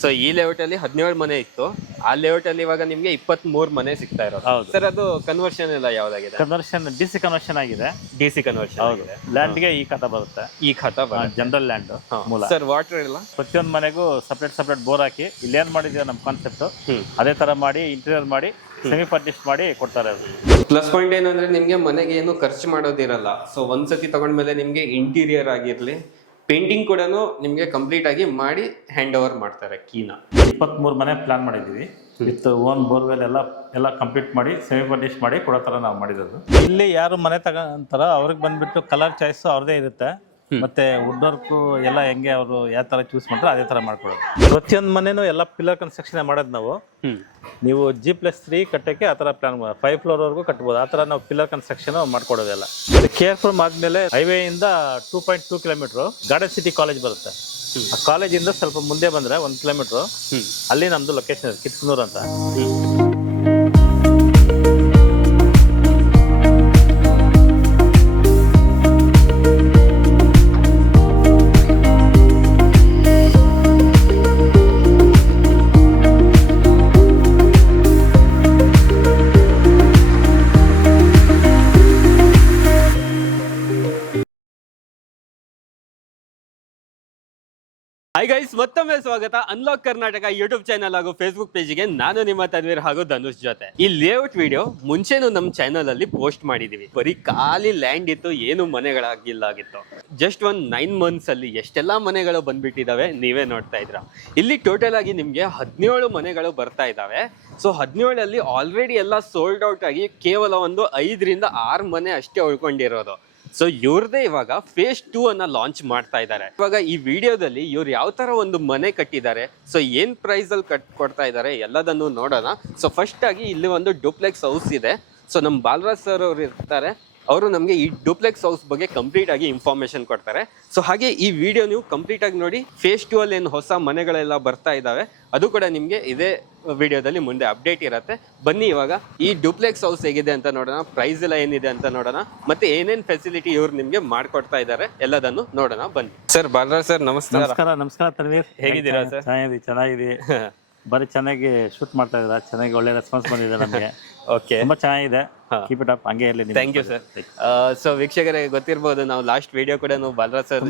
So ಈ layout ಅಲ್ಲಿ 17 ಮನೆ ಇತ್ತು, ಆ ಲೇಔಟ್ ಅಲ್ಲಿ ಇವಾಗ ನಿಮ್ಗೆ 23 ಮನೆ ಸಿಗ್ತಾ ಇರೋದು. ಹೌದು. ಸರ್ ಅದು ಕನ್ವರ್ಷನ್ ಎಲ್ಲ ಯಾವ್ದಾಗಿದೆ? ಕನ್ವರ್ಷನ್ ಡಿಸಿ ಕನ್ವರ್ಷನ್ ಆಗಿದೆ. ಡಿಸಿ ಕನ್ವರ್ಷನ್ ಆಗಿದೆ. ಲ್ಯಾಂಡ್ಗೆ ಈ ಖಾತಾ ಬರುತ್ತೆ, ಈ ಖಾತಾ ಜನರಲ್ ಲ್ಯಾಂಡ್ ಮೂಲ. ಸರ್ ವಾಟರ್ ಎಲ್ಲ ಪ್ರತಿಯೊಂದು ಮನೆಗೂ ಸಪ್ರೇಟ್ ಬೋರ್ ಹಾಕಿ ಇಲ್ಲಿ ಏನ್ ಮಾಡಿದೀವಿ ನಮ್ಮ ಕಾನ್ಸೆಪ್ಟ್ ಅದೇ ತರ ಮಾಡಿ ಇಂಟೀರಿಯರ್ ಮಾಡಿ ಸೆಮಿ ಫರ್ನಿಶ್ಡ್ ಮಾಡಿ ಕೊಡ್ತಾರೆ. ಪ್ಲಸ್ ಪಾಯಿಂಟ್ ಏನಂದ್ರೆ ನಿಮ್ಗೆ ಮನೆಗೆ ಏನು ಖರ್ಚು ಮಾಡೋದಿರಲ್ಲ. ಸೊ ಒಂದ್ಸತಿ ತಗೊಂಡ್ಮೇಲೆ ನಿಮ್ಗೆ ಇಂಟೀರಿಯರ್ ಆಗಿರ್ಲಿ, ಪೇಂಟಿಂಗ್ ಕೂಡ ನಿಮ್ಗೆ ಕಂಪ್ಲೀಟ್ ಆಗಿ ಮಾಡಿ ಹ್ಯಾಂಡ್ ಓವರ್ ಮಾಡ್ತಾರೆ ಕೀನ. 23 ಮನೆ ಪ್ಲಾನ್ ಮಾಡಿದೀವಿ ವಿತ್ ಓನ್ ಬೋರ್ವೆಲ್ ಎಲ್ಲ ಕಂಪ್ಲೀಟ್ ಮಾಡಿ ಸೆಮಿ ಫರ್ನಿಶ್ ಮಾಡಿ ಕೊಡೋ ತರ ನಾವು ಮಾಡಿರೋದು. ಇಲ್ಲಿ ಯಾರು ಮನೆ ತಗೊಂತಾರ ಅವ್ರಿಗೆ ಬಂದ್ಬಿಟ್ಟು ಕಲರ್ ಚಾಯ್ಸ್ ಅವ್ರದೇ ಇರುತ್ತೆ, ಮತ್ತೆ ವುಡ್ ವರ್ಕ್ ಎಲ್ಲ ಹೆಂಗೆ ಅವರು ಯಾವ ತರ ಚೂಸ್ ಮಾಡ್ತಾರೆ ಅದೇ ತರ ಮಾಡ್ಕೊಡೋದು. ಪ್ರತಿಯೊಂದು ಮನೆನೂ ಎಲ್ಲ ಪಿಲ್ಲರ್ ಕನ್ಸ್ಟ್ರಕ್ಷನ್ ಮಾಡೋದು ನಾವು. ನೀವು G+3 ಕಟ್ಟಕ್ಕೆ ಆ ತರ ಪ್ಲಾನ್ 5 ಫ್ಲೋರ್ ವರೆಗೂ ಕಟ್ಬೋದು. ಆ ತರ ನಾವು ಪಿಲ್ಲರ್ ಕನ್ಸ್ಟ್ರಕ್ಷನ್ ಮಾಡ್ಕೊಡೋದೆಲ್ಲ. ಕೇರ್ಫುಲ್ ಆದ್ಮೇಲೆ ಹೈವೇ ಇಂದ 2.2 ಕಿಲೋಮೀಟರ್ ಗಾರ್ಡನ್ ಸಿಟಿ ಕಾಲೇಜ್ ಬರುತ್ತೆ. ಆ ಕಾಲೇಜಿಂದ ಸ್ವಲ್ಪ ಮುಂದೆ ಬಂದ್ರೆ 1 ಕಿಲೋಮೀಟರ್ ಅಲ್ಲಿ ನಮ್ದು ಲೊಕೇಶನ್ ಇದೆ, ಕಿತ್ಕನೂರ್ ಅಂತ. ಹಾಯ್ ಗೈಸ್, ಮತ್ತೊಮ್ಮೆ ಸ್ವಾಗತ ಅನ್ಲಾಕ್ ಕರ್ನಾಟಕ ಯೂಟ್ಯೂಬ್ ಚಾನಲ್ ಹಾಗೂ ಫೇಸ್ಬುಕ್ ಪೇಜ್ಗೆ. ನಾನು ನಿಮ್ಮ ತನ್ವೀರ್ ಹಾಗೂ ಧನುಷ್ ಜೊತೆ. ಈ ಲೇಔಟ್ ವಿಡಿಯೋ ಮುಂಚೆನೂ ನಮ್ಮ ಚಾನಲ್ ಅಲ್ಲಿ ಪೋಸ್ಟ್ ಮಾಡಿದೀವಿ. ಬರೀ ಖಾಲಿ ಲ್ಯಾಂಡ್ ಇತ್ತು, ಏನು ಮನೆಗಳಾಗಿತ್ತು. ಜಸ್ಟ್ 9 ಮಂತ್ಸ್ ಅಲ್ಲಿ ಎಷ್ಟೆಲ್ಲಾ ಮನೆಗಳು ಬಂದ್ಬಿಟ್ಟಿದಾವೆ ನೀವೇ ನೋಡ್ತಾ ಇದ್ರ. ಇಲ್ಲಿ ಟೋಟಲ್ ಆಗಿ ನಿಮ್ಗೆ 17 ಮನೆಗಳು ಬರ್ತಾ ಇದಾವೆ. ಸೊ 17 ಅಲ್ಲಿ ಆಲ್ರೆಡಿ ಎಲ್ಲ ಸೋಲ್ಡ್ ಔಟ್ ಆಗಿ ಕೇವಲ ಒಂದು 5 ರಿಂದ 6 ಮನೆ ಅಷ್ಟೇ ಉಳ್ಕೊಂಡಿರೋದು. ಸೊ ಇವ್ರದೇ ಇವಾಗ ಫೇಸ್ 2 ಅನ್ನ ಲಾಂಚ್ ಮಾಡ್ತಾ ಇದ್ದಾರೆ. ಇವಾಗ ಈ ವಿಡಿಯೋದಲ್ಲಿ ಇವ್ರು ಯಾವ ತರ ಒಂದು ಮನೆ ಕಟ್ಟಿದ್ದಾರೆ, ಸೊ ಏನ್ ಪ್ರೈಸ್ ಅಲ್ಲಿ ಕೊಡ್ತಾ ಇದ್ದಾರೆ ಎಲ್ಲದನ್ನು ನೋಡೋಣ. ಸೊ ಫಸ್ಟ್ ಆಗಿ ಇಲ್ಲಿ ಒಂದು ಡೂಪ್ಲೆಕ್ಸ್ ಹೌಸ್ ಇದೆ. ಸೊ ನಮ್ಮ ಬಾಲರಾಜ್ ಸರ್ ಅವ್ರು ಇರ್ತಾರೆ, ಅವರು ನಮಗೆ ಈ ಡೂಪ್ಲೆಕ್ಸ್ ಹೌಸ್ ಬಗ್ಗೆ ಕಂಪ್ಲೀಟ್ ಆಗಿ ಇನ್ಫಾರ್ಮೇಶನ್ ಕೊಡ್ತಾರೆ. ಸೊ ಹಾಗೆ ಈ ವಿಡಿಯೋ ನೀವು ಕಂಪ್ಲೀಟ್ ಆಗಿ ನೋಡಿ. ಫೇಸ್ 2 ಅಲ್ಲಿ ಏನು ಹೊಸ ಮನೆಗಳೆಲ್ಲ ಬರ್ತಾ ಇದಾವೆ ಅದು ಕೂಡ ನಿಮ್ಗೆ ಇದೇ ವಿಡಿಯೋದಲ್ಲಿ ಮುಂದೆ ಅಪ್ಡೇಟ್ ಇರುತ್ತೆ. ಬನ್ನಿ ಇವಾಗ ಈ ಡೂಪ್ಲೆಕ್ಸ್ ಹೌಸ್ ಹೇಗಿದೆ ಅಂತ ನೋಡೋಣ, ಪ್ರೈಸ್ ಎಲ್ಲ ಏನಿದೆ ಅಂತ ನೋಡೋಣ, ಮತ್ತೆ ಏನೇನ್ ಫೆಸಿಲಿಟಿ ಇವ್ರು ನಿಮ್ಗೆ ಮಾಡ್ಕೊಡ್ತಾ ಇದ್ದಾರೆ ಎಲ್ಲದನ್ನು ನೋಡೋಣ. ಬನ್ನಿ ಸರ್. ಬಾಲರಾಜ್ ಸರ್ ನಮಸ್ಕಾರ. ನಮಸ್ಕಾರ ತನ್ವೀರ್, ಹೇಗಿದ್ದೀರಾ ಸರ್? ಚೆನ್ನಾಗಿದೆ. ಬರೀ ಚೆನ್ನಾಗಿ ಶೂಟ್ ಮಾಡ್ತಾ ಇದ್ದಾರೆ, ಚೆನ್ನಾಗಿ ಒಳ್ಳೆ ರೆಸ್ಪಾನ್ಸ್ ಬಂದಿದೆ ನಮಗೆ. ಓಕೆ, ತುಂಬಾ ಚೆನ್ನಾಗಿದೆ. ಕೀಪ್ ಇಟ್ ಅಪ್, ಹಂಗೆ ಇರಲಿ. Thank you sir. ಸೊ ವೀಕ್ಷಕರಿಗೆ ಗೊತ್ತಿರಬಹುದು, ನಾವು ಲಾಸ್ಟ್ ವಿಡಿಯೋ ಕೂಡ ನಾವು ಬಾಲರಾಜ್ ಸರ್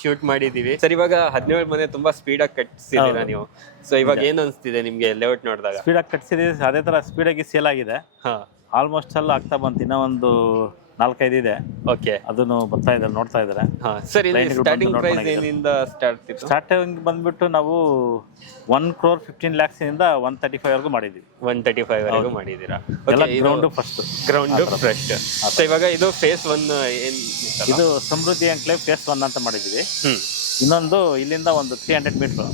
ಶೂಟ್ ಮಾಡಿದೀವಿ. ಸರ್ ಇವಾಗ 17 ಮನೆ ತುಂಬಾ ಸ್ಪೀಡ್ ಆಗಿ ಕಟ್ಸಿದೀರಾ ನೀವು. ಸೊ ಇವಾಗ ಏನ್ ಅನ್ಸ್ತಿದೆ ನಿಮ್ಗೆ ಲೇಔಟ್ ನೋಡಿದಾಗ? ಸ್ಪೀಡ್ ಆಗಿ ಕಟ್ಸಿದೀವಿ, ಅದೇ ತರ ಸ್ಪೀಡ್ ಆಗಿ ಸೇಲ್ ಆಗಿದೆ. ಆಲ್ಮೋಸ್ಟ್ ಎಲ್ಲ ಆಗ್ತಾ ಬಂತು, ಇನ್ನೂ ಒಂದು 4-5 ಇದೆ. ಓಕೆ, ಅದನ್ನು ಬರ್ತಾ ಇದ್ದಾರೆ, ನೋಡ್ತಾ ಇದ್ದಾರೆ. ಸರ್ ಸ್ಟಾರ್ಟಿಂಗ್ ಪ್ರೈಸ್ ಏನಿಂದ ಸ್ಟಾರ್ಟಿಂಗ್ ಬಂದ್ಬಿಟ್ಟು ನಾವು 1,15 lakhs ಇಂದ 135 ವರೆಗೂ ಮಾಡಿದ್ವಿ. 135 ವರೆಗೂ ಮಾಡಿದೀರಾ? Ground first. ಸೊ ಇವಾಗ ಇದು ಫೇಸ್ 1 ಇದು ಸಮೃದ್ಧಿ ಎನ್ಕ್ಲೇವ್ ಫೇಸ್ 1 ಅಂತ ಮಾಡಿದೀವಿ. ಇನ್ನೊಂದು ಇಲ್ಲಿಂದ ಒಂದು 300 ಮೀಟರ್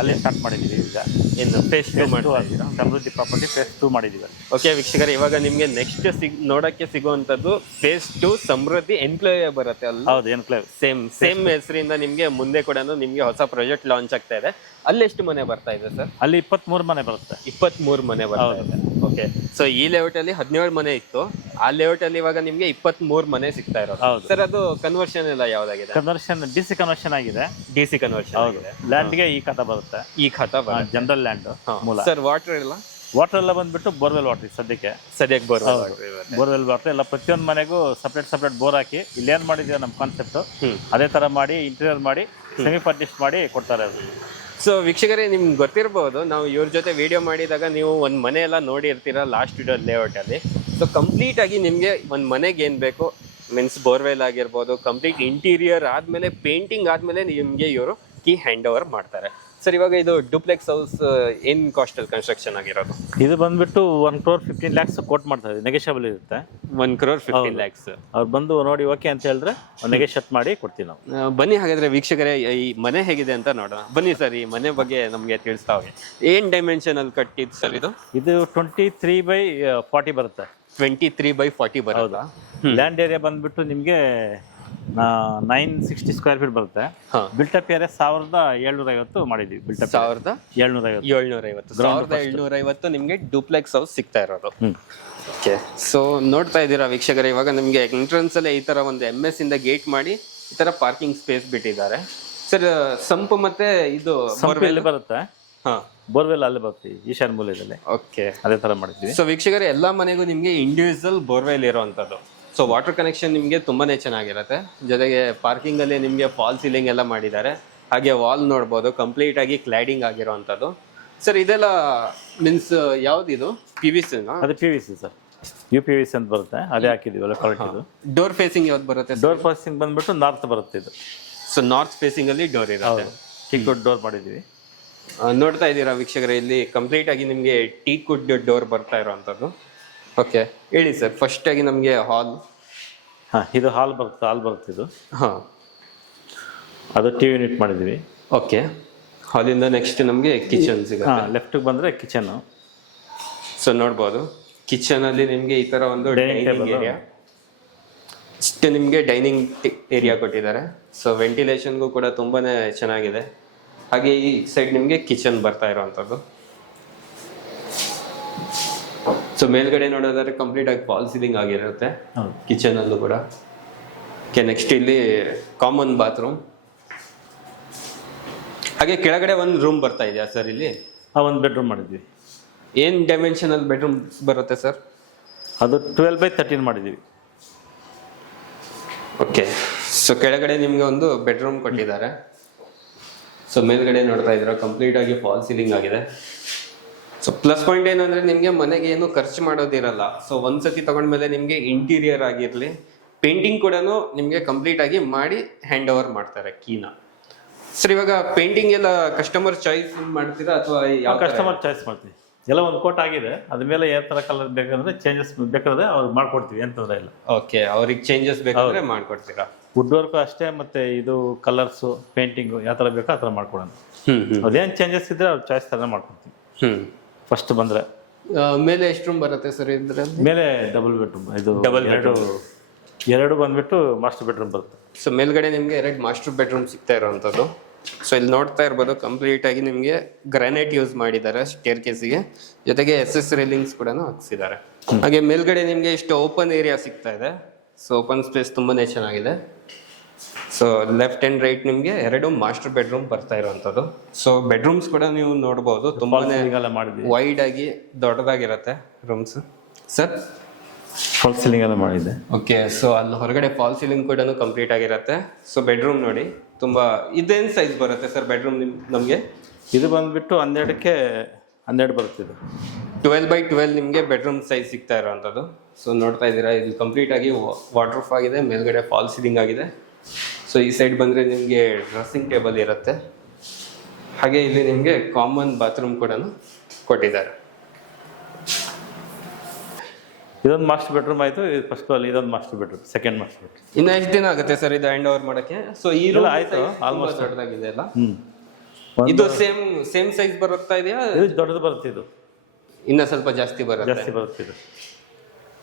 ಅಲ್ಲಿ ಸ್ಟಾರ್ಟ್ ಮಾಡಿದೀವಿ. ಈಗ ಇನ್ನು ಫೇಸ್ 2 ಮಾಡ್ತಾ ಇದ್ದೀರಾ? ಸಮೃದ್ಧಿ ಪ್ರಾಪರ್ಟಿ ಫೇಸ್ 2 ಮಾಡಿದೀವಿ. ಓಕೆ ವೀಕ್ಷಕರೇ, ಇವಾಗ ನಿಮ್ಗೆ ನೆಕ್ಸ್ಟ್ ನೋಡಕ್ಕೆ ಸಿಗುವಂತದ್ದು ಫೇಸ್ 2 ಸಮೃದ್ಧಿ ಎನ್ಕ್ಲೇವ್ ಬರುತ್ತೆ ಅಲ್ಲ? ಹೌದು, ಎನ್ಕ್ಲೇವ್ ಸೇಮ್ ಹೆಸರಿಂದ ನಿಮ್ಗೆ ಮುಂದೆ ಕೂಡ ನಿಮ್ಗೆ ಹೊಸ ಪ್ರಾಜೆಕ್ಟ್ ಲಾಂಚ್ ಆಗ್ತಾ ಇದೆ. ಅಲ್ಲಿ ಎಷ್ಟು ಮನೆ ಬರ್ತಾ ಇದೆ ಸರ್? ಅಲ್ಲಿ 23 ಮನೆ ಬರುತ್ತೆ. 23 ಮನೆ ಬರ್ತಾ ಇದೆ. ಓಕೆ, ಸೊ ಈ ಲೇಔಟ್ ಅಲ್ಲಿ 17 ಮನೆ ಇತ್ತು, ಆ ಲೇಔಟ್ ಅಲ್ಲಿ ಇವಾಗ ನಿಮ್ಗೆ 23 ಮನೆ ಸಿಗ್ತಾ ಇರೋದು. ಸರ್ ಅದು ಕನ್ವರ್ಷನ್ ಎಲ್ಲ ಯಾವ್ದಾಗಿದೆ? ಕನ್ವರ್ಷನ್ ಡಿಸಿ ಕನ್ವರ್ಷನ್ ಆಗಿದೆ. ಡಿಸಿ ಕನ್ವರ್ಷನ್ ಆಗಿದೆ. ಲ್ಯಾಂಡ್ಗೆ ಈ ಖಾತಾ ಬರುತ್ತೆ, ಈ ಖಾತಾ ಜನರಲ್ ಲ್ಯಾಂಡ್ ಮೂಲ. ಸರ್ ವಾಟರ್ ಎಲ್ಲ ಬಂದ್ಬಿಟ್ಟು ಬೋರ್ವೆಲ್ ವಾಟರ್. ಸದ್ಯಕ್ಕೆ ಬೋರ್ವೆಲ್ ವಾಟರ್ ಎಲ್ಲ ಪ್ರತಿಯೊಂದು ಮನೆಗೂ ಸಪ್ರೇಟ್ ಬೋರ್ ಹಾಕಿ ಇಲ್ಲಿ ಏನ್ ಮಾಡಿದೀವಿ ನಮ್ಮ ಕಾನ್ಸೆಪ್ಟ್ ಅದೇ ತರ ಮಾಡಿ ಇಂಟೀರಿಯರ್ ಮಾಡಿ ಸೆಮಿ ಫರ್ನಿಶ್ಡ್ ಮಾಡಿ ಕೊಡ್ತಾರೆ. ಸೊ ವೀಕ್ಷಕರೇ, ನಿಮ್ಗೆ ಗೊತ್ತಿರಬಹುದು, ನಾವು ಇವ್ರ ಜೊತೆ ವಿಡಿಯೋ ಮಾಡಿದಾಗ ನೀವು ಒಂದು ಮನೆ ಎಲ್ಲ ನೋಡಿರ್ತೀರ ಲಾಸ್ಟ್ ವಿಡಿಯೋ ಲೇಔಟ್ ಅಲ್ಲಿ. ಸೊ ಕಂಪ್ಲೀಟ್ ಆಗಿ ನಿಮ್ಗೆ ಒಂದು ಮನೆಗೆ ಏನ್ ಬೇಕು, ಮೀನ್ಸ್ ಬೋರ್ವೆಲ್ ಆಗಿರ್ಬೋದು, ಕಂಪ್ಲೀಟ್ ಇಂಟೀರಿಯರ್ ಆದ್ಮೇಲೆ ಪೇಂಟಿಂಗ್ ಆದ್ಮೇಲೆ ನಿಮ್ಗೆ ಇವರು ಕೀ ಹ್ಯಾಂಡ್ ಓವರ್ ಮಾಡ್ತಾರೆ. ಸರ್ ಇವಾಗ ಇದು ಡೂಪ್ಲೆಕ್ಸ್ ಹೌಸ್ ಏನ್ ಕಾಸ್ಟ್ ಅಲ್ಲಿ ಕನ್ಸ್ಟ್ರಕ್ಷನ್ ಆಗಿರೋದು? ಇದು ಬಂದ್ಬಿಟ್ಟು 1,15 lakhs ಕೋಟ್ ಮಾಡ್ತಾ ಇದೆ, ನೆಗೋಷಿಯಬಲ್ ಇರುತ್ತೆ. 1,15 lakhs ಅವ್ರು ಬಂದು ನೋಡಿ ಓಕೆ ಅಂತ ಹೇಳಿದ್ರೆ ನೆಗೋಷಿಯೇಟ್ ಮಾಡಿ ಕೊಡ್ತೀವಿ ನಾವು. ಬನ್ನಿ ಹಾಗಾದ್ರೆ ವೀಕ್ಷಕರೇ, ಈ ಮನೆ ಹೇಗಿದೆ ಅಂತ ನೋಡೋಣ. ಬನ್ನಿ ಸರ್, ಈ ಮನೆ ಬಗ್ಗೆ ನಮ್ಗೆ ತಿಳಿಸ್ತಾ ಹೋಗಿ. ಏನ್ ಡೈಮೆನ್ಷನ್ ಅಲ್ಲಿ ಕಟ್ಟಿದ್ ಸರ್ ಇದು? 23/40 ಬರುತ್ತೆ. 23/40 ಬರೋದಾ? ಲ್ಯಾಂಡ್ ಏರಿಯಾ ಬಂದ್ಬಿಟ್ಟು ನಿಮ್ಗೆ 960 ಸ್ಕ್ವೇರ್ ಫೀಟ್ ಬರುತ್ತೆ. ಬಿಲ್ಟಪ್ ಏರಿಯಾ 1,750 ಮಾಡಿದ್ವಿ. ಬಿಲ್ಟಪ್ 1,750 ನಿಮ್ಗೆ ಡೂಪ್ಲೆಕ್ಸ್ ಹೌಸ್ ಸಿಗ್ತಾ ಇರೋದು. ಓಕೆ, ಸೊ ನೋಡ್ತಾ ಇದ್ದೀರಾ ವೀಕ್ಷಕರೇ, ಇವಾಗ ನಿಮ್ಗೆ ಎಂಟ್ರೆನ್ಸ್ ಅಲ್ಲೇ ಈ ತರ ಒಂದು MS ಇಂದ ಗೇಟ್ ಮಾಡಿ ಈ ತರ ಪಾರ್ಕಿಂಗ್ ಸ್ಪೇಸ್ ಬಿಟ್ಟಿದ್ದಾರೆ. ಸರ್ ಸಂಪು ಮತ್ತೆ ಇದು ಇಲ್ಲಿ ಬರುತ್ತೆ, ಹಾ ಬೋರ್ವೆಲ್ ಅಲ್ಲಿ ಬರುತ್ತೆ ಈಶಾನ್ಯ ಮೂಲೆಯಲ್ಲಿ, ಓಕೆ. ಅದೇ ತರ ಮಾಡಿದ್ವಿ. ಸೊ ವೀಕ್ಷಕರೇ, ಎಲ್ಲಾ ಮನೆಗೂ ನಿಮ್ಗೆ ಇಂಡಿವಿಜುವಲ್ ಬೋರ್ವೆಲ್ ಇರುವಂತದ್ದು. ಸೊ ವಾಟರ್ ಕನೆಕ್ಷನ್ ನಿಮ್ಗೆ ತುಂಬಾನೇ ಚೆನ್ನಾಗಿರುತ್ತೆ. ಜೊತೆಗೆ ಪಾರ್ಕಿಂಗ್ ಅಲ್ಲಿ ನಿಮ್ಗೆ ಫಾಲ್ ಸೀಲಿಂಗ್ ಎಲ್ಲ ಮಾಡಿದ್ದಾರೆ. ಹಾಗೆ ವಾಲ್ ನೋಡ್ಬೋದು, ಕಂಪ್ಲೀಟ್ ಆಗಿ ಕ್ಲಾಡಿಂಗ್ ಆಗಿರುವಂತದ್ದು. ಸರ್ ಇದೆಲ್ಲ ಮೀನ್ಸ್ ಯಾವ್ದಿದು PVC? ಅದು PVC ಸರ್, UPVC ಅಂತ ಬರುತ್ತೆ, ಅದೇ ಹಾಕಿದೀವಿ ಒಳ್ಳೆ ಕ್ವಾಲಿಟಿದು. ಡೋರ್ ಫೇಸಿಂಗ್ ಯಾವ್ದು ಬರುತ್ತೆ? ಡೋರ್ ಫೇಸಿಂಗ್ ಬಂದ್ಬಿಟ್ಟು ನಾರ್ತ್ ಬರುತ್ತೆ ಇದು. ಸೊ ನಾರ್ತ್ ಫೇಸಿಂಗ್ ಅಲ್ಲಿ ಡೋರ್ ಇರುತ್ತೆ. ಟೀಕ್ ಡೋರ್ ಮಾಡಿದೀವಿ. ನೋಡ್ತಾ ಇದ್ದೀರಾ ವೀಕ್ಷಕರೇ, ಇಲ್ಲಿ ಕಂಪ್ಲೀಟ್ ಆಗಿ ನಿಮಗೆ ಟೀಕ್ ವುಡ್ ಡೋರ್ ಬರ್ತಾ ಇರುವಂತದ್ದು. ಓಕೆ, ಹೇಳಿ ಸರ್. ಫಸ್ಟ್ ಆಗಿ ನಮಗೆ ಹಾಲ್. ಹಾ, ಇದು ಹಾಲ್ ಬರುತ್ತೆ ಇದು. ಹಾ, ಅದು TV ಯೂನಿಟ್ ಮಾಡಿದೀವಿ. ಓಕೆ. ಹಾಲಿಂದ ನೆಕ್ಸ್ಟ್ ನಮಗೆ ಕಿಚನ್ ಸಿಗುತ್ತೆ. ಲೆಫ್ಟ್ ಬಂದ್ರೆ ಕಿಚನ್. ಸೊ ನೋಡ್ಬೋದು, ಕಿಚನ್ ಅಲ್ಲಿ ನಿಮ್ಗೆ ಈ ತರ ಒಂದು ಡೈನಿಂಗ್ ಏರಿಯಾ, ಇಷ್ಟು ನಿಮ್ಗೆ ಡೈನಿಂಗ್ ಏರಿಯಾ ಕೊಟ್ಟಿದ್ದಾರೆ. ಸೊ ವೆಂಟಿಲೇಷನ್ಗೂ ಕೂಡ ತುಂಬಾನೇ ಚೆನ್ನಾಗಿದೆ. ಹಾಗೆ ಈ ಸೈಡ್ ನಿಮ್ಗೆ ಕಿಚನ್ ಬರ್ತಾ ಇರುವಂತದ್ದು. ಸೊ ಮೇಲ್ಗಡೆ ನೋಡೋದಾದ್ರೆ ಕಂಪ್ಲೀಟ್ ಆಗಿ ಫಾಲ್ ಸೀಲಿಂಗ್ ಆಗಿರುತ್ತೆ ಕಿಚನ್ ಅಲ್ಲೂ ಕೂಡ. ಓಕೆ, ನೆಕ್ಸ್ಟ್ ಇಲ್ಲಿ ಕಾಮನ್ ಬಾತ್ರೂಮ್. ಹಾಗೆ ಕೆಳಗಡೆ ಒಂದು ರೂಮ್ ಬರ್ತಾ ಇದೆಯಾ ಸರ್ ಇಲ್ಲಿ? ಒಂದು ಬೆಡ್ರೂಮ್ ಮಾಡಿದ್ವಿ. ಏನ್ ಡೈಮೆನ್ಷನ್ ಅಲ್ಲಿ ಬೆಡ್ರೂಮ್ ಬರುತ್ತೆ ಸರ್? ಅದು 12x13 ಮಾಡಿದೀವಿ. ಓಕೆ. ಸೊ ಕೆಳಗಡೆ ನಿಮ್ಗೆ ಒಂದು ಬೆಡ್ರೂಮ್ ಕೊಟ್ಟಿದ್ದಾರೆ. ಸೊ ಮೇಲ್ಗಡೆ ನೋಡ್ತಾ ಇದ್ದೀರಾ ಕಂಪ್ಲೀಟ್ ಆಗಿ ಫಾಲ್ ಸೀಲಿಂಗ್ ಆಗಿದೆ. ಸೊ ಪ್ಲಸ್ ಪಾಯಿಂಟ್ ಏನಂದ್ರೆ ನಿಮ್ಗೆ ಮನೆಗೆ ಏನು ಖರ್ಚು ಮಾಡೋದಿರಲ್ಲ. ಸೊ ಒಂದ್ಸತಿ ತಗೊಂಡ್ಮೇಲೆ ನಿಮ್ಗೆ ಇಂಟೀರಿಯರ್ ಆಗಿರ್ಲಿ, ಪೇಂಟಿಂಗ್ ಕೂಡ ನಿಮ್ಗೆ ಕಂಪ್ಲೀಟ್ ಆಗಿ ಮಾಡಿ ಹ್ಯಾಂಡ್ ಓವರ್ ಮಾಡ್ತಾರೆ ಕೀನ. ಸರ್ ಇವಾಗ ಪೇಂಟಿಂಗ್ ಎಲ್ಲ ಕಸ್ಟಮರ್ ಚಾಯ್ಸ್ ಮಾಡ್ತೀರಾ ಅಥವಾ ಯಾವ? ಕಸ್ಟಮರ್ ಚಾಯ್ಸ್ ಮಾಡ್ತೀವಿ. ಎಲ್ಲ ಒಂದು ಕೋಟ್ ಆಗಿದೆ, ಅದ್ರ ಮೇಲೆ ಯಾವ ತರ ಕಲರ್ ಬೇಕಂದ್ರೆ ಚೇಂಜಸ್ ಬೇಕಾದ್ರೆ ಅವ್ರು ಮಾಡ್ಕೊಡ್ತೀವಿ, ಅಂತಂದ್ರೆ ಇಲ್ಲ. ಓಕೆ, ಅವ್ರಿಗೆ ಚೇಂಜಸ್ ಬೇಕಾದ್ರೆ ಮಾಡ್ಕೊಡ್ತೀರಾ? ವುಡ್ ವರ್ಕ್ ಅಷ್ಟೇ, ಮತ್ತೆ ಇದು ಕಲರ್ಸು ಪೇಂಟಿಂಗು ಯಾವ ತರ ಬೇಕೋ ಆ ಥರ ಮಾಡ್ಕೊಡೋಣ. ಅದೇನು ಚೇಂಜಸ್ ಇದ್ರೆ ಅವ್ರ ಚಾಯ್ಸ್ ತರ ಮಾಡ್ಕೊಡ್ತೀವಿ. ಫಸ್ಟ್ ಬಂದ್ರೆ ಮೇಲೆ ಎಷ್ಟು ರೂಮ್ ಬರುತ್ತೆ ಸರ್ ಇದ್ರಲ್ಲಿ? ಮೇಲೆ ಡಬಲ್ ಬೆಡ್ರೂಮ್. ಇದು ಎರಡು ಬಂದ್ಬಿಟ್ಟು ಮಾಸ್ಟರ್ ಬೆಡ್ರೂಮ್ ಬರುತ್ತೆ. ಸೊ ಮೇಲ್ಗಡೆ ನಿಮ್ಗೆ 2 ಮಾಸ್ಟರ್ ಬೆಡ್ರೂಮ್ ಸಿಗ್ತಾ ಇರುವಂತದ್ದು. ಸೊ ಇಲ್ಲಿ ನೋಡ್ತಾ ಇರ್ಬೋದು, ಕಂಪ್ಲೀಟ್ ಆಗಿ ನಿಮ್ಗೆ ಗ್ರಾನೈಟ್ ಯೂಸ್ ಮಾಡಿದ್ದಾರೆ ಸ್ಟೇರ್ ಕೇಸಿಗೆ, ಜೊತೆಗೆ SS ರೇಲಿಂಗ್ಸ್ ಕೂಡ ಹಾಕ್ಸಿದ್ದಾರೆ. ಹಾಗೆ ಮೇಲ್ಗಡೆ ನಿಮ್ಗೆ ಇಷ್ಟು ಓಪನ್ ಏರಿಯಾ ಸಿಗ್ತಾ ಇದೆ. ಸೊ ಓಪನ್ ಸ್ಪೇಸ್ ತುಂಬಾನೇ ಚೆನ್ನಾಗಿದೆ. ಸೊ ಲೆಫ್ಟ್ ಅಂಡ್ ರೈಟ್ ನಿಮ್ಗೆ 2 ಮಾಸ್ಟರ್ ಬೆಡ್ರೂಮ್ ಬರ್ತಾ ಇರುವಂತದ್ದು. ಸೊ ಬೆಡ್ರೂಮ್ಸ್ ಕೂಡ ನೀವು ನೋಡಬಹುದು, ತುಂಬಾನೇ ವೈಡ್ ಆಗಿ ದೊಡ್ಡದಾಗಿರುತ್ತೆ ರೂಮ್ಸ್. ಸರ್ ಫಾಲ್ ಸೀಲಿಂಗ್ ಎಲ್ಲ ಮಾಡಿದೆ. ಓಕೆ. ಸೊ ಅಲ್ಲಿ ಹೊರಗಡೆ ಫಾಲ್ ಸೀಲಿಂಗ್ ಕೂಡ ಕಂಪ್ಲೀಟ್ ಆಗಿರುತ್ತೆ. ಸೊ ಬೆಡ್ರೂಮ್ ನೋಡಿ, ತುಂಬಾ ಇದೇನ್ ಸೈಜ್ ಬರುತ್ತೆ ಸರ್ ಬೆಡ್ರೂಮ್ ನಮ್ಗೆ? ಇದು ಬಂದ್ಬಿಟ್ಟು 12x 12 ಬರುತ್ತೆ. ಇದು 12x12 ನಿಮ್ಗೆ ಬೆಡ್ರೂಮ್ ಸೈಜ್ ಸಿಗ್ತಾ ಇರುವಂತದ್ದು. ಸೊ ನೋಡ್ತಾ ಇದ್ದೀರಾ, ಇಲ್ಲಿ ಕಂಪ್ಲೀಟ್ ಆಗಿ ವಾಟರ್ ಪ್ರೂಫ್ ಆಗಿದೆ, ಮೇಲ್ಗಡೆ ಫಾಲ್ ಸೀಲಿಂಗ್ ಆಗಿದೆ. ಸೊ ಈ ಸೈಡ್ ಬಂದ್ರೆ ನಿಮ್ಗೆ ಡ್ರೆಸ್ಸಿಂಗ್ ಟೇಬಲ್ ಇರುತ್ತೆ. ಹಾಗೆ ಇಲ್ಲಿ ನಿಮ್ಗೆ ಕಾಮನ್ ಬಾತ್ರೂಮ್ ಕೂಡ ಕೊಟ್ಟಿದ್ದಾರೆ. ಇದೊಂದು ಮಾಸ್ಟರ್ ಬೆಡ್ರೂಮ್ ಆಯ್ತು. ಫಸ್ಟ್ ಅಲ್ಲಿ ಇದೊಂದು master bedroom, second master bedroom. ಇನ್ನ ಎಷ್ಟು ದಿನ ಆಗುತ್ತೆ ಸರ್ ಇದು ಹ್ಯಾಂಡ್ ಓವರ್ ಮಾಡಕ್ಕೆ? ಸೊ ಈ ರೂಮ್ ಆಯ್ತು, ಆಲ್ಮೋಸ್ಟ್ ದೊಡ್ಡದಾಗಿದೆ ಅಲ್ಲ? ಇದು ಸೇಮ್ ಸೈಜ್ ಬರುತ್ತಾ ಇದೆಯಾ? ಇದು ದೊಡ್ಡದು ಬರುತ್ತೆ. ಇದು ಇನ್ನ ಸ್ವಲ್ಪ ಜಾಸ್ತಿ ಬರುತ್ತೆ.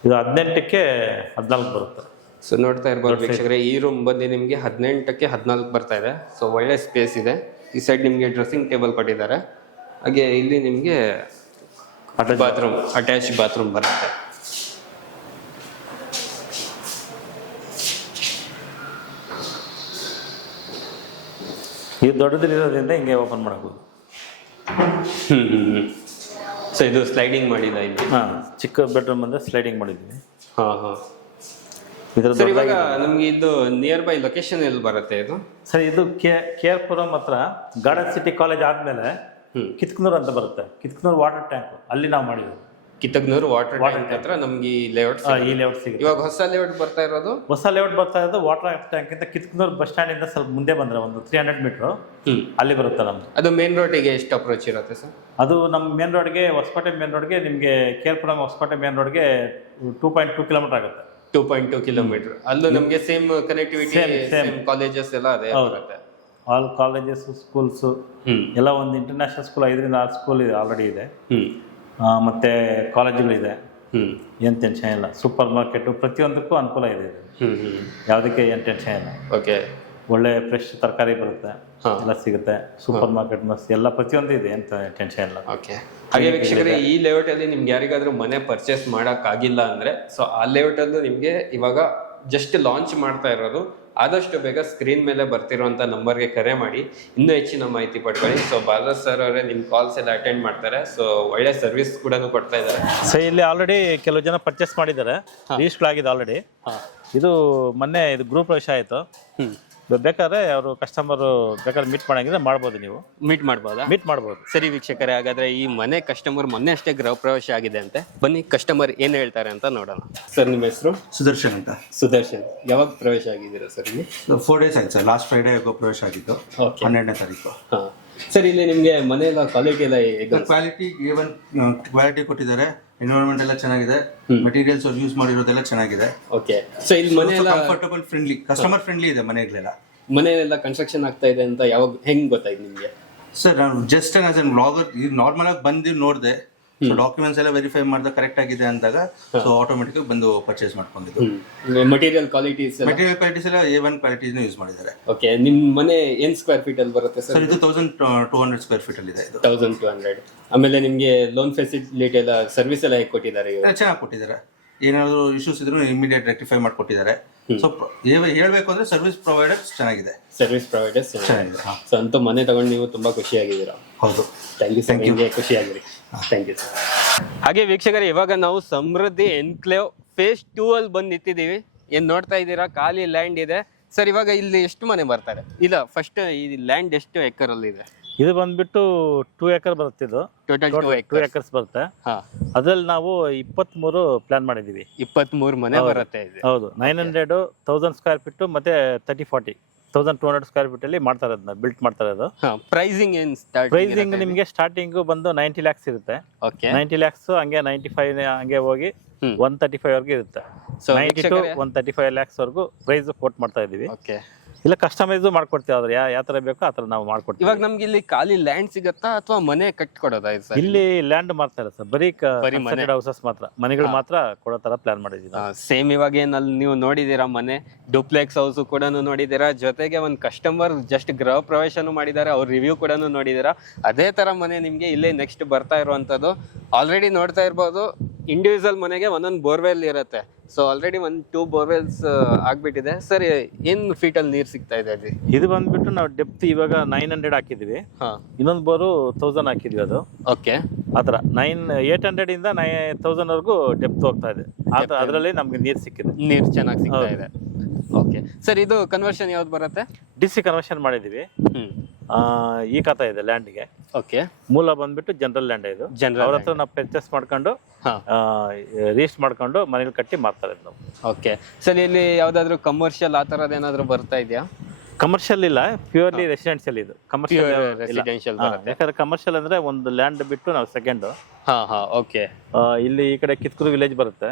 ಇದು 18x 14 ಬರುತ್ತೆ. ಸೊ ನೋಡ್ತಾ ಇರ್ಬೋದು ವೀಕ್ಷಕರೇ, ಈ ರೂಮ್ ಬಂದು ನಿಮ್ಗೆ 18x 14 ಬರ್ತಾ ಇದೆ. ಸೊ ಒಳ್ಳೆ ಸ್ಪೇಸ್ ಇದೆ. ಈ ಸೈಡ್ ನಿಮ್ಗೆ ಡ್ರೆಸ್ಸಿಂಗ್ ಟೇಬಲ್ ಕೊಟ್ಟಿದ್ದಾರೆ. ಹಾಗೆ ಇಲ್ಲಿ ನಿಮ್ಗೆ ಬಾತ್ರೂಮ್, ಅಟ್ಯಾಚ್ ಬಾತ್ರೂಮ್ ಬರುತ್ತೆ. ಇದು ದೊಡ್ಡದಿರೋದ್ರಿಂದ ಹಿಂಗೆ ಓಪನ್ ಮಾಡಬಹುದು. ಸೊ ಇದು ಸ್ಲೈಡಿಂಗ್ ಮಾಡಿಲ್ಲ ಇಲ್ಲಿ? ಚಿಕ್ಕ ಬೆಡ್ರೂಮ್ ಅಂದ್ರೆ ಸ್ಲೈಡಿಂಗ್ ಮಾಡಿದ್ವಿ. ಸರ್ ಇವಾಗ ನಮ್ಗೆ ಇದು ನಿಯರ್ ಬೈ ಲೊಕೇಶನ್ ಎಲ್ಲಿ ಬರುತ್ತೆ ಇದು? ಸರ್ ಇದು KR ಪುರಂ ಹತ್ರ ಗಾರ್ಡನ್ ಸಿಟಿ ಕಾಲೇಜ್ ಆದ್ಮೇಲೆ ಕಿತ್ಕನೂರ್ ಅಂತ ಬರುತ್ತೆ. ಕಿತ್ಕನೂರ್ ವಾಟರ್ ಟ್ಯಾಂಕ್, ಅಲ್ಲಿ ನಾವು ಮಾಡಿದ್ವಿ. ಕಿತ್ತಗ್ನೂರು ವಾಟರ್ ಟ್ಯಾಂಕ್ ಹತ್ರ ನಮ್ಗೆ ಈ ಲೇಔಟ್ ಸಿಗುತ್ತೆ. ಇವಾಗ ಹೊಸ ಲೇಔಟ್ ಬರ್ತಾ ಇರೋದು? ಹೊಸ ಲೇಔಟ್ ಬರ್ತಾ ಇರೋದು ವಾಟರ್ ಟ್ಯಾಂಕ್ ಅಂತ ಕಿತ್ಕನೂರ್ ಬಸ್ ಸ್ಟ್ಯಾಂಡ್ ಇಂದ ಸ್ವಲ್ಪ ಮುಂದೆ ಬಂದ್ರೆ ಒಂದು 300 ಮೀಟರ್ ಅಲ್ಲಿ ಬರುತ್ತೆ ನಮ್ದು. ಅದು ಮೇನ್ ರೋಡಿಗೆ ಎಷ್ಟು ಅಪ್ರೋಚ್ ಇರುತ್ತೆ ಸರ್? ಅದು ನಮ್ಮ ಮೇನ್ ರೋಡ್ಗೆ, ಹೊಸಕೋಟೆ ಮೇನ್ ರೋಡ್ಗೆ ನಿಮಗೆ KR ಪುರಂ ಹೊಸಕೋಟೆ ಮೇನ್ ರೋಡ್ಗೆ 2.2 ಕಿಲೋಮೀಟರ್ ಆಗುತ್ತೆ. 2.2 ಕಿಲೋಮೀಟರ್. ಅಲ್ಲೂ ನಮ್ಗೆ ಸೇಮ್ ಕನೆಕ್ಟಿವಿಟಿ, ಸೇಮ್ ಕಾಲೇಜಸ್ ಎಲ್ಲ ಅದೇ ಬರುತ್ತೆ. ಆಲ್ ಕಾಲೇಜಸ್, ಸ್ಕೂಲ್ಸ್ ಎಲ್ಲ ಒಂದು ಇಂಟರ್ನ್ಯಾಷನಲ್ ಸ್ಕೂಲ್ 5 ರಿಂದ 6 ಸ್ಕೂಲ್ ಇದೆ, ಆಲ್ರೆಡಿ ಇದೆ. ಮತ್ತೆ ಕಾಲೇಜುಗಳಿದೆ, ಏನು ಟೆನ್ಷನ್ ಇಲ್ಲ. ಸೂಪರ್ ಮಾರ್ಕೆಟ್, ಪ್ರತಿಯೊಂದಕ್ಕೂ ಅನುಕೂಲ ಇದೆ. ಯಾವುದಕ್ಕೆ ಏನು ಟೆನ್ಷನ್ ಇಲ್ಲ. ಓಕೆ. ಒಳ್ಳೆ ಫ್ರೆಶ್ ತರಕಾರಿ ಬರುತ್ತೆ, ಎಲ್ಲ ಸಿಗುತ್ತೆ. ಸೂಪರ್ ಮಾರ್ಕೆಟ್ ಎಲ್ಲ ಪ್ರತಿಯೊಂದು ಇದೆ, ಎಂತ ಟೆನ್ಷನ್ ಇಲ್ಲ. ಓಕೆ. ಹಾಗೆ ವೀಕ್ಷಕರೇ, ಈ ಲೇಔಟ್ ಅಲ್ಲಿ ನಿಮ್ಗೆ ಯಾರಿಗಾದ್ರೂ ಮನೆ ಪರ್ಚೇಸ್ ಮಾಡಕ್ ಆಗಿಲ್ಲ ಅಂದ್ರೆ, ಸೊ ಆ ಲೇಔಟ್ ಅಲ್ಲೂ ನಿಮ್ಗೆ ಇವಾಗ ಜಸ್ಟ್ ಲಾಂಚ್ ಮಾಡ್ತಾ ಇರೋದು ಆದಷ್ಟು ಬೇಗ ಸ್ಕ್ರೀನ್ ಮೇಲೆ ಬರ್ತಿರುವಂತ ನಂಬರ್ಗೆ ಕರೆ ಮಾಡಿ ಇನ್ನೂ ಹೆಚ್ಚಿನ ಮಾಹಿತಿ ಪಡ್ಕೊಳ್ಳಿ. ಸೊ ಬಾಲರಾಜ್ ಸರ್ ಅವರೇ ನಿಮ್ಮ ಕಾಲ್ಸ್ ಎಲ್ಲ ಅಟೆಂಡ್ ಮಾಡ್ತಾರೆ. ಸೊ ಒಳ್ಳೆ ಸರ್ವಿಸ್ ಕೂಡ ಕೊಡ್ತಾ ಇದ್ದಾರೆ. ಸೊ ಇಲ್ಲಿ ಆಲ್ರೆಡಿ ಕೆಲವು ಜನ ಪರ್ಚೇಸ್ ಮಾಡಿದ್ದಾರೆ, ರಿಜಿಸ್ಟರ್ ಆಗಿದೆ ಆಲ್ರೆಡಿ. ಇದು ಮೊನ್ನೆ ಇದು ಗೃಹ ಪ್ರವೇಶ ಆಯಿತು. ಬೇಕಾದ್ರೆ ಅವರು ಕಸ್ಟಮರ್ ಬೇಕಾದ್ರೆ ಮೀಟ್ ಮಾಡಂಗಿದ್ರೆ ಮಾಡ್ಬೋದು, ನೀವು ಮೀಟ್ ಮಾಡ್ಬೋದು. ಸರಿ ವೀಕ್ಷಕರೇ, ಹಾಗಾದ್ರೆ ಈ ಮನೆ ಕಸ್ಟಮರ್ ಮೊನ್ನೆ ಅಷ್ಟೇ ಗೃಹ ಪ್ರವೇಶ ಆಗಿದೆ ಅಂತೆ. ಬನ್ನಿ ಕಸ್ಟಮರ್ ಏನ್ ಹೇಳ್ತಾರೆ ಅಂತ ನೋಡೋಣ. ಸರ್ ನಿಮ್ಮ ಹೆಸರು? ಸುದರ್ಶನ್ ಅಂತ. ಸುದರ್ಶನ್, ಯಾವಾಗ ಪ್ರವೇಶ ಆಗಿದ್ದೀರಾ ಸರ್ ಇಲ್ಲಿ? 4 days ಆಯ್ತು ಸರ್. ಲಾಸ್ಟ್ ಫ್ರೈಡೇ ಪ್ರವೇಶ ಆಗಿದ್ದು, 12ನೇ ತಾರೀಕು. ಸರ್ ಇಲ್ಲಿ ನಿಮ್ಗೆ ಮನೆ ಎಲ್ಲ ಕ್ವಾಲಿಟಿ ಎಲ್ಲ ಕ್ವಾಲಿಟಿ A1 ಕ್ವಾಲಿಟಿ ಕೊಟ್ಟಿದ್ದಾರೆ. ಎನ್ವಿರಾನ್ಮೆಂಟ್ ಎಲ್ಲ ಚೆನ್ನಾಗಿದೆ, ಮೆಟೀರಿಯಲ್ಸ್ ಯೂಸ್ ಮಾಡಿರೋದೆಲ್ಲ ಚೆನ್ನಾಗಿದೆ. ಓಕೆ. ಸೊ ಇಲ್ಲಿ ಮನೆ ಎಲ್ಲ ಕಂಫರ್ಟಬಲ್, ಫ್ರೆಂಡ್ಲಿ, ಕಸ್ಟಮರ್ ಫ್ರೆಂಡ್ಲಿ ಇದೆ ಮನೆಗಳೆಲ್ಲ. ಮನೆಯೆಲ್ಲ ಕನ್ಸ್ಟ್ರಕ್ಷನ್ ಆಗ್ತಾ ಇದೆ ಅಂತ ಯಾವಾಗ ಹೆಂಗ್ ಗೊತ್ತಾಯ್ತು ನಿಮ್ಗೆ? ಸರ್ ನಾನು just as N blogger normal ಆಗಿ ಬಂದು ನೋಡಿದೆ. ಸೊ ಡಾಕ್ಯುಮೆಂಟ್ಸ್ ಎಲ್ಲ ವೆರಿಫೈ ಮಾಡಿದ ಕರೆಕ್ಟ್ ಆಗಿದೆ ಅಂದಾಗ ಸೊ ಆಟೋಮೆಟಿಕ್ ಬಂದು ಪರ್ಚೇಸ್ ಮಾಡ್ಕೊಂಡಿದ್ದು. ಮಟೀರಿಯಲ್ ಕ್ವಾಲಿಟೀಸ್ ಎಲ್ಲ A1 ಕ್ವಾಲಿಟೀಸ್ ಯೂಸ್ ಮಾಡಿದ್ದಾರೆ. ಓಕೆ. ನಿಮ್ ಮನೆ ಏನ್ ಸ್ಕ್ವೇರ್ ಫೀಟ್ ಅಲ್ಲಿ ಬರುತ್ತೆ ಸರ್? ಇದು 1200 ಸ್ಕ್ವೇರ್ ಫೀಟ್ ಅಲ್ಲಿ ಇದೆ. ಇದು 1200. ಆಮೇಲೆ ನಿಮ್ಗೆ ಲೋನ್ ಫೆಸಿಲಿಟಿ ಎಲ್ಲ ಸರ್ವಿಸ್ ಎಲ್ಲ ಹೇಗೆ ಕೊಟ್ಟಿದ್ದಾರೆ? ಚೆನ್ನಾಗಿ ಕೊಟ್ಟಿದ್ದಾರೆ. ಏನಾದ್ರು ಇಶ್ಯೂಸ್ ಇದ್ರು ಇಮಿಡಿಯೇಟ್ ರೆಕ್ಟಿಫೈ ಮಾಡಿಕೊಟ್ಟಿದ್ದಾರೆ. ಸೊ ಹೇಳ್ಬೇಕು ಅಂದ್ರೆ ಸರ್ವಿಸ್ ಪ್ರೊವೈಡರ್ಸ್ ಚೆನ್ನಾಗಿದೆ. ಸರ್ವಿಸ್ ಪ್ರೊವೈಡರ್ಸ್ ಚೆನ್ನಾಗಿದೆ. ಸೊ ಅಂತೂ ಮನೆ ತಗೊಂಡು ನೀವು ತುಂಬಾ ಖುಷಿಯಾಗಿದ್ದೀರಾ? ಹೌದು. Thank you sir. ಖುಷಿಯಾಗಿರಿ. Thank you sir. ಹಾಗೆ ವೀಕ್ಷಕರೇ, ಇವಾಗ ನಾವು ಸಮೃದ್ಧಿ ಎನ್ಕ್ಲೇವ್ ಫೇಸ್ 2 ಅಲ್ಲಿ ಬಂದು ನಿಂತಿದ್ದೀವಿ. ಏನ್ ನೋಡ್ತಾ ಇದ್ದೀರಾ, ಖಾಲಿ ಲ್ಯಾಂಡ್ ಇದೆ ಸರ್. ಇವಾಗ ಇಲ್ಲಿ ಎಷ್ಟು ಮನೆ ಬರ್ತಾರೆ? ಇಲ್ಲ, ಫಸ್ಟ್ ಈ ಲ್ಯಾಂಡ್ ಎಷ್ಟು ಎಕರ್ ಅಲ್ಲಿ ಇದೆ? ಇದು ಬಂದ್ಬಿಟ್ಟು 2 acre ಬರುತ್ತೆ. ಇದು ಟೋಟಲ್ 2 acres ಬರುತ್ತೆ. ಅದ್ರಲ್ಲಿ ನಾವು 23 ಪ್ಲಾನ್ ಮಾಡಿದೀವಿ. 23 ಮನೆ ಬರುತ್ತೆ. ಹೌದು. 900, 1000 ಸ್ಕ್ವೇರ್ ಫೀಟ್ ಮತ್ತೆ 30-40, 1200 ಸ್ಕ್ವೇರ್ ಫೀಟ್ ಅಲ್ಲಿ ಮಾಡ್ತಾರೆ, ಅದನ್ನ ಬಿಲ್ಟ್ ಮಾಡ್ತಾರೆ. ಅದು ಪ್ರೈಸಿಂಗ್ ಏನ್ ಪ್ರೈಸಿಂಗ್ ನಿಮ್ಗೆ ಸ್ಟಾರ್ಟಿಂಗ್ ಬಂದು 90 lakhs ಇರುತ್ತೆ. 90 lakhs ಹಂಗೆ 95 ಹಂಗೆ ಹೋಗಿ 135 ವರೆಗೂ ಇರುತ್ತೆ. 90 to 135 lakhs ವರೆಗೂ ಪ್ರೈಸ್ ಕೋಟ್ ಮಾಡ್ತಾ ಇದೀವಿ. ಇಲ್ಲ ಕಸ್ಟಮೈಸ್ ಮಾಡ್ಕೊಡ್ತೀವಿ. ಆದ್ರೆ ಯಾವ ತರ ಬೇಕೋ ಆ ತರ ನಾವು ಮಾಡ್ಕೊಡ್ತೀವಿ. ಇವಾಗ ನಮ್ಗೆ ಇಲ್ಲಿ ಖಾಲಿ ಲ್ಯಾಂಡ್ ಸಿಗತ್ತಾ ಅಥವಾ ಮನೆ ಕಟ್ಕೊಡೋದಾ? ಇಲ್ಲಿ ಲ್ಯಾಂಡ್ ಮಾರ್ತಾರೆ ಸರ್, ಬರೀ ಹೌಸಸ್ ಮಾತ್ರ, ಮನೆಗಳು ಮಾತ್ರ ಕೊಡೋ ತರ ಪ್ಲಾನ್ ಮಾಡಿದೀವಿ. ಸೇಮ್ ಇವಾಗ ಏನಲ್ಲಿ ನೀವು ನೋಡಿದೀರಾ ಮನೆ, ಡೂಪ್ಲೆಕ್ಸ್ ಹೌಸ್ ಕೂಡ ನೋಡಿದೀರಾ, ಜೊತೆಗೆ ಒಂದು ಕಸ್ಟಮರ್ ಜಸ್ಟ್ ಗೃಹ ಪ್ರವೇಶನೂ ಮಾಡಿದ್ದಾರೆ, ಅವ್ರ ರಿವ್ಯೂ ಕೂಡ ನೋಡಿದೀರಾ. ಅದೇ ತರ ಮನೆ ನಿಮ್ಗೆ ಇಲ್ಲೇ ನೆಕ್ಸ್ಟ್ ಬರ್ತಾ ಇರುವಂತದ್ದು. ಆಲ್ರೆಡಿ ನೋಡ್ತಾ ಇರ್ಬೋದು, ಇಂಡಿವಿಜುವಲ್ ಮನೆಗೆ ಒಂದೊಂದು ಬೋರ್ವೆಲ್ ಇರುತ್ತೆ. ಸೊ ಆಲ್ರೆಡಿ 1-2 ಬೋರ್ವೆಲ್ಸ್ ಆಗ್ಬಿಟ್ಟಿದೆ. ಸರ್ ಏನ್ ಫೀಟ್ ಅಲ್ಲಿ ನೀರ್ ಸಿಗ್ತಾ ಇದೆ ಅಲ್ಲಿ? ಇದು ಬಂದ್ಬಿಟ್ಟು ನಾವು ಡೆಪ್ತ್ ಇವಾಗ 900 ಹಾಕಿದೀವಿ. ಇನ್ನೊಂದು ಬೋರು 1000 ಹಾಕಿದ್ವಿ. ಅದು ಓಕೆ. ಆತರ 800 ಇಂದ 1000 ವರೆಗೂ ಡೆಪ್ತ್ ಹೋಗ್ತಾ ಇದೆ. ಅದರಲ್ಲಿ ನಮ್ಗೆ ನೀರ್ ಸಿಕ್ಕಿದೆ. ನೀರ್ ಚೆನ್ನಾಗಿ ಸಿಗ್ತಾ ಇದೆ. ಓಕೆ ಸರ್, ಇದು ಕನ್ವರ್ಷನ್ ಯಾವ್ದು ಬರುತ್ತೆ? DC ಕನ್ವರ್ಷನ್ ಮಾಡಿದೀವಿ. ಈ ಖಾತಾ ಇದೆ ಲ್ಯಾಂಡ್ಗೆ. ಓಕೆ. ಮೂಲ ಬಂದ್ಬಿಟ್ಟು ಜನರಲ್ ಲ್ಯಾಂಡ್. ಇದು ಅವ್ರ ಹತ್ರ ನಾವು ಪರ್ಚೇಸ್ ಮಾಡ್ಕೊಂಡು ರಿಜಿಸ್ಟರ್ ಮಾಡ್ಕೊಂಡು ಮನೇಲಿ ಕಟ್ಟಿ ಮಾರ್ತಾರೆ ನಾವು. ಓಕೆ ಸರ್, ಇಲ್ಲಿ ಯಾವ್ದಾದ್ರು ಕಮರ್ಷಿಯಲ್ ಆ ತರದ್ ಏನಾದ್ರು ಬರ್ತಾ ಇದೆಯಾ? ಕಮರ್ಷಿಯಲ್ ಇಲ್ಲ, ಪ್ಯೂರ್ಲಿ ರೆಸಿಡೆನ್ಷಿಯಲ್. ಇದು ರೆಸಿಡೆನ್ಷಿಯಲ್. ಯಾಕಂದ್ರೆ ಕಮರ್ಷಿಯಲ್ ಅಂದ್ರೆ ಒಂದು ಲ್ಯಾಂಡ್ ಬಿಟ್ಟು ನಾವು ಸೆಕೆಂಡ್. ಓಕೆ. ಇಲ್ಲಿ ಈ ಕಡೆ ಕಿತ್ಕೂರು ವಿಲೇಜ್ ಬರುತ್ತೆ.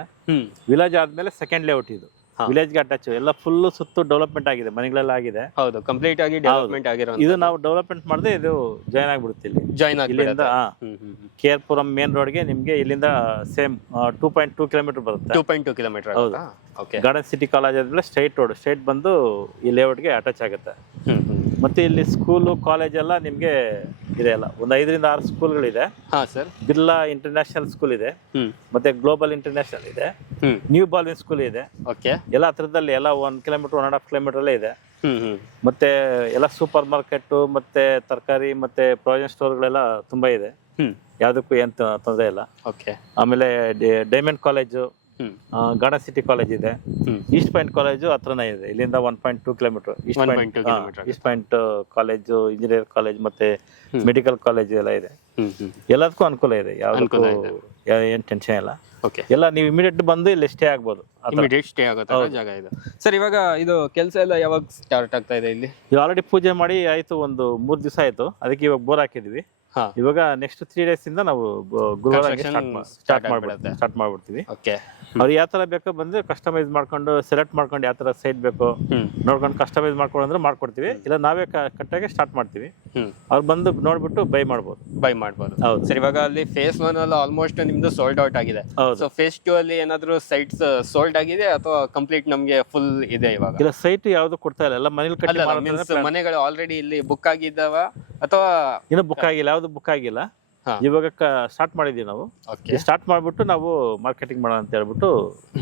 ವಿಲೇಜ್ ಆದ್ಮೇಲೆ ಸೆಕೆಂಡ್ ಲೇಔಟ್. ಇದು ವಿಲೇಜ್ ಗೆ ಅಟ್ಯಾಚ್, ಎಲ್ಲ ಫುಲ್ ಸುತ್ತು ಡೆವಲಪ್ಮೆಂಟ್ ಆಗಿದೆ, ಮನೆಗಳೆಲ್ಲ ಆಗಿದೆ. ಹೌದು, ಕಂಪ್ಲೀಟ್ ಆಗಿ ಡೆವಲಪ್ಮೆಂಟ್ ಆಗಿರೋ. ಇದು ನಾವು ಡೆವಲಪ್ಮೆಂಟ್ ಮಾಡದೆ ಇದು ಜಾಯ್ನ್ ಆಗ್ಬಿಡುತ್ತೆ. ಇಲ್ಲಿ ಇಲ್ಲಿಂದ ಕೇರ್ಪುರಂ ಮೇನ್ ರೋಡ್ ಗೆ ನಿಮ್ಗೆ ಇಲ್ಲಿಂದ ಸೇಮ್ 2.2 ಕಿಲೋಮೀಟರ್ ಬರುತ್ತೆ. 2.2 ಕಿಲೋಮೀಟರ್. ಹೌದು. ಗಾರ್ಡನ್ ಸಿಟಿ ಕಾಲೇಜ್ ಆದ್ಮೇಲೆ ಸ್ಟ್ರೈಟ್ ರೋಡ್, ಸ್ಟ್ರೈಟ್ ಬಂದು ಈ ಲೇಔಟ್ ಗೆ ಅಟ್ಯಾಚ್ ಆಗುತ್ತೆ. ಮತ್ತೆ ಇಲ್ಲಿ ಸ್ಕೂಲು ಕಾಲೇಜ್ ಎಲ್ಲ ನಿಮ್ಗೆ ಇದೆ. ಅಲ್ಲ, ಒಂದು 5ರಿಂದ 6 ಸ್ಕೂಲ್ಗಳಿದೆ. ಬಿರ್ಲಾ ಇಂಟರ್ನ್ಯಾಷನಲ್ ಸ್ಕೂಲ್ ಇದೆ, ಮತ್ತೆ ಗ್ಲೋಬಲ್ ಇಂಟರ್ನ್ಯಾಷನಲ್ ಇದೆ, ನ್ಯೂ ಬಾಲ್ವಿನ್ ಸ್ಕೂಲ್ ಇದೆ. ಎಲ್ಲ ಹತ್ರದಲ್ಲಿ ಎಲ್ಲ 1 ಕಿಲೋಮೀಟರ್ 1.5 ಕಿಲೋಮೀಟರ್ ಅಲ್ಲೇ ಇದೆ. ಮತ್ತೆ ಎಲ್ಲ ಸೂಪರ್ ಮಾರ್ಕೆಟ್ ಮತ್ತೆ ತರಕಾರಿ ಮತ್ತೆ ಪ್ರಾವಿಷನ್ ಸ್ಟೋರ್ಗಳೆಲ್ಲ ತುಂಬಾ ಇದೆ. ಯಾವ್ದಕ್ಕೂ ಏನ್ ತೊಂದರೆ ಇಲ್ಲ. ಆಮೇಲೆ diamond college, garden city college ಇದೆ, ಈಸ್ಟ್ ಪಾಯಿಂಟ್ ಕಾಲೇಜು ಹತ್ರನೇ ಇದೆ. ಇಲ್ಲಿಂದ 1.2 kilometre East point college, engineer college ಮತ್ತೆ ಮೆಡಿಕಲ್ ಕಾಲೇಜ್ ಎಲ್ಲ ಇದೆ. ಎಲ್ಲದಕ್ಕೂ ಅನುಕೂಲ ಇದೆ, ಯಾವ್ದಕ್ಕೂ ಏನ್ ಟೆನ್ಷನ್ ಇಲ್ಲ. ಎಲ್ಲ ನೀವು ಇಮಿಡಿಯೇಟ್ ಬಂದು ಇಲ್ಲಿ ಸ್ಟೇ ಆಗ್ಬೋದು. ಸ್ಟೇ ಆಗೋ ಜಾಗ ಇದೆ ಸರ್. ಇವಾಗ ಇದು ಕೆಲಸ ಎಲ್ಲ ಯಾವಾಗ ಸ್ಟಾರ್ಟ್ ಆಗ್ತಾ ಇದೆ? ಇಲ್ಲಿ ಆಲ್ರೆಡಿ ಪೂಜೆ ಮಾಡಿ ಆಯ್ತು, ಒಂದು 3 ದಿವಸ ಆಯ್ತು. ಅದಕ್ಕೆ ಇವಾಗ ಬೋರ್ ಹಾಕಿದ್ವಿ. ಇವಾಗ ನೆಕ್ಸ್ಟ್ 3 days ಇಂದ ನಾವು ಗುರುವಾರ ಸ್ಟಾರ್ಟ್ ಮಾಡ್ಬಿಡ್ತೀವಿ. ಅವ್ರು ಯಾವ ತರ ಬೇಕೋ ಬಂದ್ರೆ ಕಸ್ಟಮೈಸ್ ಮಾಡ್ಕೊಂಡು ಸೆಲೆಕ್ಟ್ ಮಾಡ್ಕೊಂಡು ಯಾವ ತರ ಸೈಟ್ ಬೇಕೋ ನೋಡ್ಕೊಂಡು ಕಸ್ಟಮೈಸ್ ಮಾಡ್ಕೊಂಡು ಅಂದ್ರೆ ಮಾಡ್ಕೊಡ್ತೀವಿ. ಇಲ್ಲ ನಾವೇ ಕಟ್ಟಾಗಿ ಸ್ಟಾರ್ಟ್ ಮಾಡ್ತೀವಿ. ಅವ್ರು ಬಂದು ನೋಡ್ಬಿಟ್ಟು ಬೈ ಮಾಡ್ಬೋದು. ಹೌದು ಸರ್. ಇವಾಗ ಅಲ್ಲಿ ಫೇಸ್ 1 ಅಲ್ಲಿ ಆಲ್ಮೋಸ್ಟ್ ನಿಮ್ದು ಸೋಲ್ಡ್ ಔಟ್ ಆಗಿದೆ. ಸೊ ಫೇಸ್ 2 ಅಲ್ಲಿ ಏನಾದ್ರು ಸೈಟ್ಸ್ ಸೋಲ್ಡ್ ಆಗಿದೆ ಅಥವಾ ಕಂಪ್ಲೀಟ್ ನಮ್ಗೆ ಫುಲ್ ಇದೆ? ಇವಾಗ ಇಲ್ಲ, ಸೈಟ್ ಯಾವ್ದು ಕೊಡ್ತಾ ಇಲ್ಲ, ಎಲ್ಲ ಮನೇಲಿ ಕಟ್ಟಿ ಮನೆಗಳು ಆಲ್ರೆಡಿ ಇಲ್ಲಿ ಬುಕ್ ಆಗಿದ್ದಾವ ಅಥವಾ ಇನ್ನು ಬುಕ್ ಆಗಿಲ್ಲ? ಯಾವ್ದು ಬುಕ್ ಆಗಿಲ್ಲ. ಇವಾಗ ಸ್ಟಾರ್ಟ್ ಮಾಡಿದೀವಿ ನಾವು. ಓಕೆ. ಸ್ಟಾರ್ಟ್ ಮಾಡ್ಬಿಟ್ಟು ನಾವು ಮಾರ್ಕೆಟಿಂಗ್ ಮಾಡೋಣ ಅಂತ ಹೇಳ್ಬಿಟ್ಟು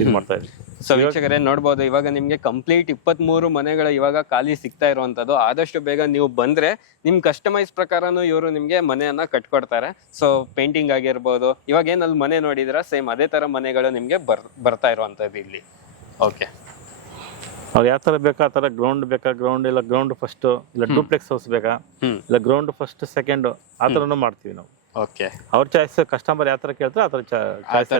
ಇದು ಮಾಡ್ತಾ ಇದ್ವಿ. ಸೊ ವೀಕ್ಷಕರೇ ನೋಡ್ಬೋದು, ಇವಾಗ ನಿಮ್ಗೆ ಕಂಪ್ಲೀಟ್ 23 ಮನೆಗಳು ಇವಾಗ ಖಾಲಿ ಸಿಗ್ತಾ ಇರುವಂತದ್ದು. ಆದಷ್ಟು ಬೇಗ ನೀವು ಬಂದ್ರೆ ನಿಮ್ ಕಸ್ಟಮೈಸ್ ಪ್ರಕಾರನು ಇವರು ನಿಮ್ಗೆ ಮನೆಯನ್ನ ಕಟ್ಕೊಡ್ತಾರೆ. ಸೊ ಪೇಂಟಿಂಗ್ ಆಗಿರ್ಬೋದು, ಇವಾಗ ಏನ್ ಅಲ್ಲಿ ಮನೆ ನೋಡಿದ್ರ ಸೇಮ್ ಅದೇ ತರ ಮನೆಗಳು ನಿಮ್ಗೆ ಬರ್ತಾ ಇರುವಂತದ್ದು ಇಲ್ಲಿ. ಓಕೆ. ಅವ್ರು ಯಾವ ತರ ಬೇಕಾ ಆ ತರ ಗ್ರೌಂಡ್ ಬೇಕಾ, ಗ್ರೌಂಡ್ ಇಲ್ಲ ಗ್ರೌಂಡ್ ಫಸ್ಟ್, ಇಲ್ಲ ಡೂಪ್ಲೆಕ್ಸ್ ಹೌಸ್ ಬೇಕಾ, ಇಲ್ಲ ಗ್ರೌಂಡ್ ಫಸ್ಟ್ ಸೆಕೆಂಡ್, ಆ ತರನು ಮಾಡ್ತೀವಿ ನಾವು. ಓಕೆ. ಅವ್ರ ಚಾಯ್ಸ್, ಕಸ್ಟಮರ್ ಯಾವ ತರ ಕೇಳ್ತಾರೆ ಆ ತರ ಚಾಯ್ಸ್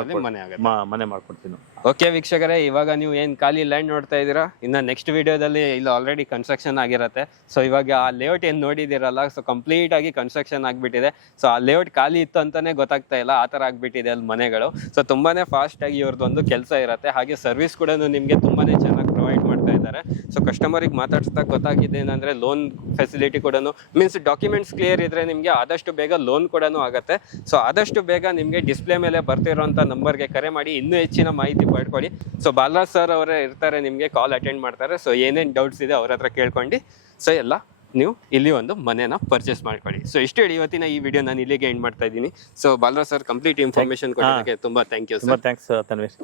ಅಲ್ಲಿ ಮನೆ ಆಗುತ್ತೆ. ಮನೆ ಮಾಡ್ಕೊಡ್ತೀವಿ ನಾವು. ಓಕೆ ವೀಕ್ಷಕರೇ, ಇವಾಗ ನೀವು ಏನ್ ಖಾಲಿ ಲ್ಯಾಂಡ್ ನೋಡ್ತಾ ಇದ್ದೀರಾ, ಇನ್ನ ನೆಕ್ಸ್ಟ್ ವಿಡಿಯೋದಲ್ಲಿ ಇಲ್ಲಿ ಆಲ್ರೆಡಿ ಕನ್ಸ್ಟ್ರಕ್ಷನ್ ಆಗಿರುತ್ತೆ. ಸೊ ಇವಾಗ ಆ ಲೇಔಟ್ ಏನ್ ನೋಡಿದಿರಲ್ಲ, ಸೊ ಕಂಪ್ಲೀಟ್ ಆಗಿ ಕನ್ಸ್ಟ್ರಕ್ಷನ್ ಆಗ್ಬಿಟ್ಟಿದೆ. ಸೊ ಆ ಲೇಔಟ್ ಖಾಲಿ ಇತ್ತು ಅಂತಾನೆ ಗೊತ್ತಾಗ್ತಾ ಇಲ್ಲ, ಆ ತರ ಆಗ್ಬಿಟ್ಟಿದೆ ಅಲ್ಲಿ ಮನೆಗಳು. ಸೊ ತುಂಬಾನೇ ಫಾಸ್ಟ್ ಆಗಿ ಇವ್ರದ್ದೊಂದು ಕೆಲಸ ಇರುತ್ತೆ. ಹಾಗೆ ಸರ್ವಿಸ್ ಕೂಡ ನಿಮ್ಗೆ ತುಂಬಾನೇ ಚೆನ್ನಾಗಿ ಪ್ರೊವೈಡ್ ಮಾಡ್ತಾ ಇದ್ದಾರೆ. ಸೊ ಕಸ್ಟಮರಿಗೆ ಮಾತಾಡ್ತಾ ಗೊತ್ತಾಗಿದೆ ಏನಂದ್ರೆ ಲೋನ್ ಫೆಸಿಲಿಟಿ ಕೂಡ ಮೀನ್ಸ್ ಡಾಕ್ಯುಮೆಂಟ್ಸ್ ಕ್ಲಿಯರ್ ಇದ್ರೆ ನಿಮ್ಗೆ ಆದಷ್ಟು ಬೇಗ ಲೋನ್ ಕೂಡ ಆಗುತ್ತೆ. ಸೊ ಆದಷ್ಟು ಬೇಗ ನಿಮ್ಗೆ ಡಿಸ್ಪ್ಲೇ ಮೇಲೆ ಬರ್ತಿರೋಂಥ ನಂಬರ್ಗೆ ಕರೆ ಮಾಡಿ ಇನ್ನೂ ಹೆಚ್ಚಿನ ಮಾಹಿತಿ ಪಡ್ಕೊಳ್ಳಿ. ಸೊ ಬಾಲರಾಜ್ ಸರ್ ಅವರೇ ಇರ್ತಾರೆ, ನಿಮ್ಗೆ ಕಾಲ್ ಅಟೆಂಡ್ ಮಾಡ್ತಾರೆ. ಸೊ ಏನೇನು ಡೌಟ್ಸ್ ಇದೆ ಅವ್ರ ಹತ್ರ ಕೇಳ್ಕೊಂಡು ಸೊ ಎಲ್ಲ ನೀವು ಇಲ್ಲಿ ಒಂದು ಮನೆನ ಪರ್ಚೇಸ್ ಮಾಡ್ಕೊಳ್ಳಿ. ಸೊ ಇಷ್ಟು ಹೇಳಿ ಇವತ್ತಿನ ಈ ವಿಡಿಯೋ ನಾನು ಇಲ್ಲಿಗೆ ಎಂಡ್ ಮಾಡ್ತಾ ಇದ್ದೀನಿ. So Balraj sir complete information ಕೊಡೋದಕ್ಕೆ ತುಂಬಾ thank you sir. Thanks Tanveer.